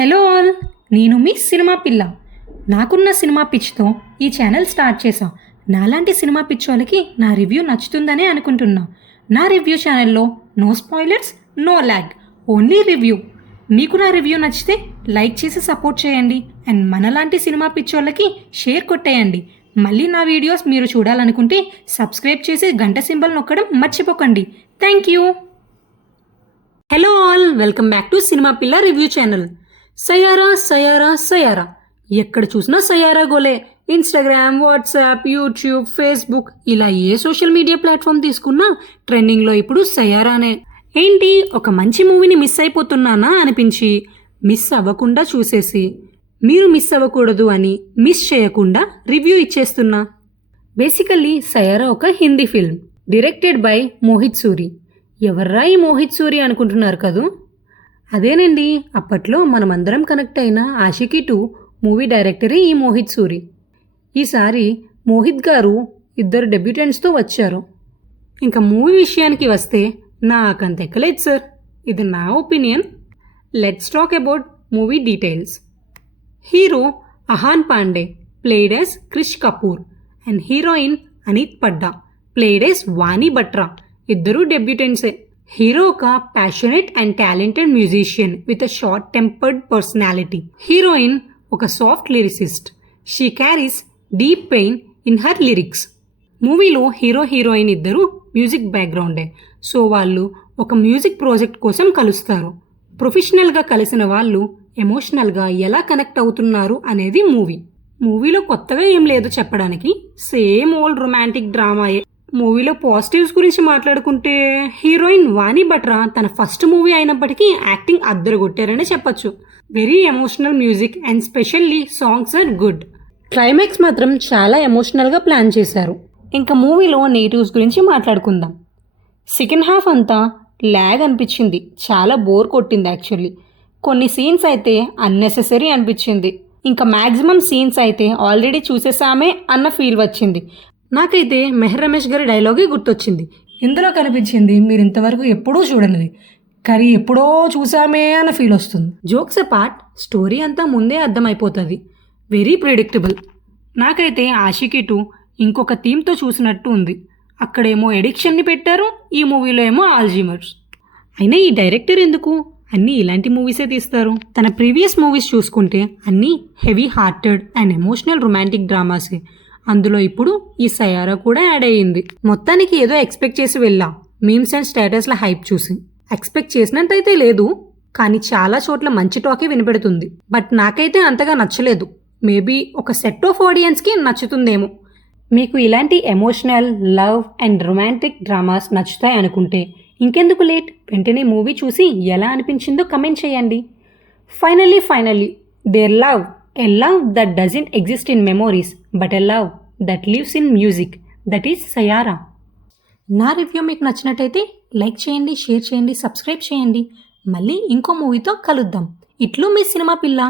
Hello all, నేను మీ cinema పిల్ల. నాకున్న సినిమా పిచ్చితో ఈ ఛానల్ స్టార్ట్ చేశా. నాలాంటి సినిమా పిచ్చోళ్ళకి నా రివ్యూ నచ్చుతుందనే అనుకుంటున్నా. నా రివ్యూ ఛానల్లో no spoilers, no lag, only review. మీకు నా రివ్యూ నచ్చితే లైక్ చేసి సపోర్ట్ చేయండి అండ్ మనలాంటి సినిమా పిచ్చోళ్ళకి షేర్ కొట్టేయండి. మళ్ళీ నా వీడియోస్ మీరు చూడాలనుకుంటే సబ్స్క్రైబ్ చేసి గంట సింబల్ నొక్కడం మర్చిపోకండి. Thank you. Hello all, welcome back to cinema Pilla review channel. Saiyaara Saiyaara Saiyaara, ఎక్కడ చూసినా సయారా గోలే. ఇన్స్టాగ్రామ్, వాట్సాప్, యూట్యూబ్, ఫేస్బుక్, ఇలా ఏ సోషల్ మీడియా ప్లాట్ఫామ్ తీసుకున్నా ట్రెండింగ్లో ఇప్పుడు సయారానే. ఏంటి, ఒక మంచి మూవీని మిస్ అయిపోతున్నానా అనిపించి మిస్ అవ్వకుండా చూసేసి, మీరు మిస్ అవ్వకూడదు అని మిస్ చేయకుండా రివ్యూ ఇచ్చేస్తున్నా. బేసికల్లీ సయారా ఒక Hindi film directed by Mohit Suri. ఎవర్రా ఈ మోహిత్ సూరి అనుకుంటున్నారు కదూ? అదేనండి, అప్పట్లో మనమందరం కనెక్ట్ అయిన ఆషికీ 2 మూవీ డైరెక్టరే ఈ మోహిత్ సూరి. ఈసారి మోహిత్ గారు 2 డెబ్యూటెంట్స్తో వచ్చారు. ఇంకా మూవీ విషయానికి వస్తే నాకంత ఎక్కలేదు సార్, ఇది నా opinion. Let's talk about movie details. Hero Ahaan Panday played as Krish Kapoor and heroine Aneet Padda played as Vaani Batra. ఇద్దరూ డెబ్యూటెంట్సే. హీరో ఒక passionate and talented musician with a short tempered personality. Heroine ఒక soft lyricist. She carries deep pain in her lyrics. మూవీలో hero heroine ఇద్దరు music బ్యాక్గ్రౌండే, so వాళ్ళు ఒక music project కోసం కలుస్తారు. ప్రొఫెషనల్గా కలిసిన వాళ్ళు ఎమోషనల్గా ఎలా కనెక్ట్ అవుతున్నారు అనేది మూవీలో కొత్తగా ఏం లేదు చెప్పడానికి, సేమ్ ఓల్డ్ రొమాంటిక్ డ్రామాయే. మూవీలో పాజిటివ్స్ గురించి మాట్లాడుకుంటే హీరోయిన్ వాణి బట్రా తన ఫస్ట్ మూవీ అయినప్పటికీ యాక్టింగ్ అద్దరగొట్టారనే చెప్పొచ్చు. Very emotional music and specially songs are good. Climax మాత్రం చాలా ఎమోషనల్గా ప్లాన్ చేశారు. ఇంకా మూవీలో నెగిటివ్స్ గురించి మాట్లాడుకుందాం. సెకండ్ హాఫ్ అంతా ల్యాగ్ అనిపించింది, చాలా బోర్ కొట్టింది యాక్చువల్లీ. కొన్ని సీన్స్ అయితే అన్నెసెసరీ అనిపించింది. ఇంకా మ్యాక్సిమం సీన్స్ అయితే ఆల్రెడీ చూసేసామే అన్న ఫీల్ వచ్చింది. నాకైతే మెహర్ రమేష్ గారి డైలాగే గుర్తొచ్చింది. ఇందులో కనిపించింది మీరు ఇంతవరకు ఎప్పుడూ చూడనిది, కానీ ఎప్పుడో చూసామే అన్న ఫీల్ వస్తుంది. జోక్స్ అపార్ట్, స్టోరీ అంతా ముందే అర్థమైపోతుంది. Very predictable. నాకైతే ఆషికీ 2 ఇంకొక థీమ్తో చూసినట్టు ఉంది. అక్కడేమో ఎడిక్షన్ని పెట్టారు, ఈ మూవీలో ఏమో ఆల్జీమర్స్. అయినా ఈ డైరెక్టర్ ఎందుకు అన్నీ ఇలాంటి మూవీసే తీస్తారు? తన ప్రీవియస్ మూవీస్ చూసుకుంటే అన్నీ heavy hearted and emotional romantic డ్రామాసే. అందులో ఇప్పుడు ఈ సయారా కూడా యాడ్ అయ్యింది. మొత్తానికి ఏదో ఎక్స్పెక్ట్ చేసి వెళ్ళా. మీమ్స్ అండ్ స్టేటస్ల హైప్ చూసి ఎక్స్పెక్ట్ చేసినట్టయితే లేదు, కానీ చాలా చోట్ల మంచి టాకే వినపెడుతుంది. బట్ నాకైతే అంతగా నచ్చలేదు. మేబీ ఒక సెట్ ఆఫ్ ఆడియన్స్కి నచ్చుతుందేమో. మీకు ఇలాంటి emotional, love and romantic dramas నచ్చుతాయి అనుకుంటే ఇంకెందుకు లేట్, వెంటనే మూవీ చూసి ఎలా అనిపించిందో కమెంట్ చేయండి. Finally there love, a love that doesn't exist in memories, but a love that lives in music. That is Sayara. నా రివ్యూ మీకు నచ్చినట్టయితే లైక్ చేయండి, షేర్ చేయండి, సబ్స్క్రైబ్ చేయండి. మళ్ళీ ఇంకో మూవీతో కలుద్దాం. ఇట్లు మీ సినిమా పిల్ల.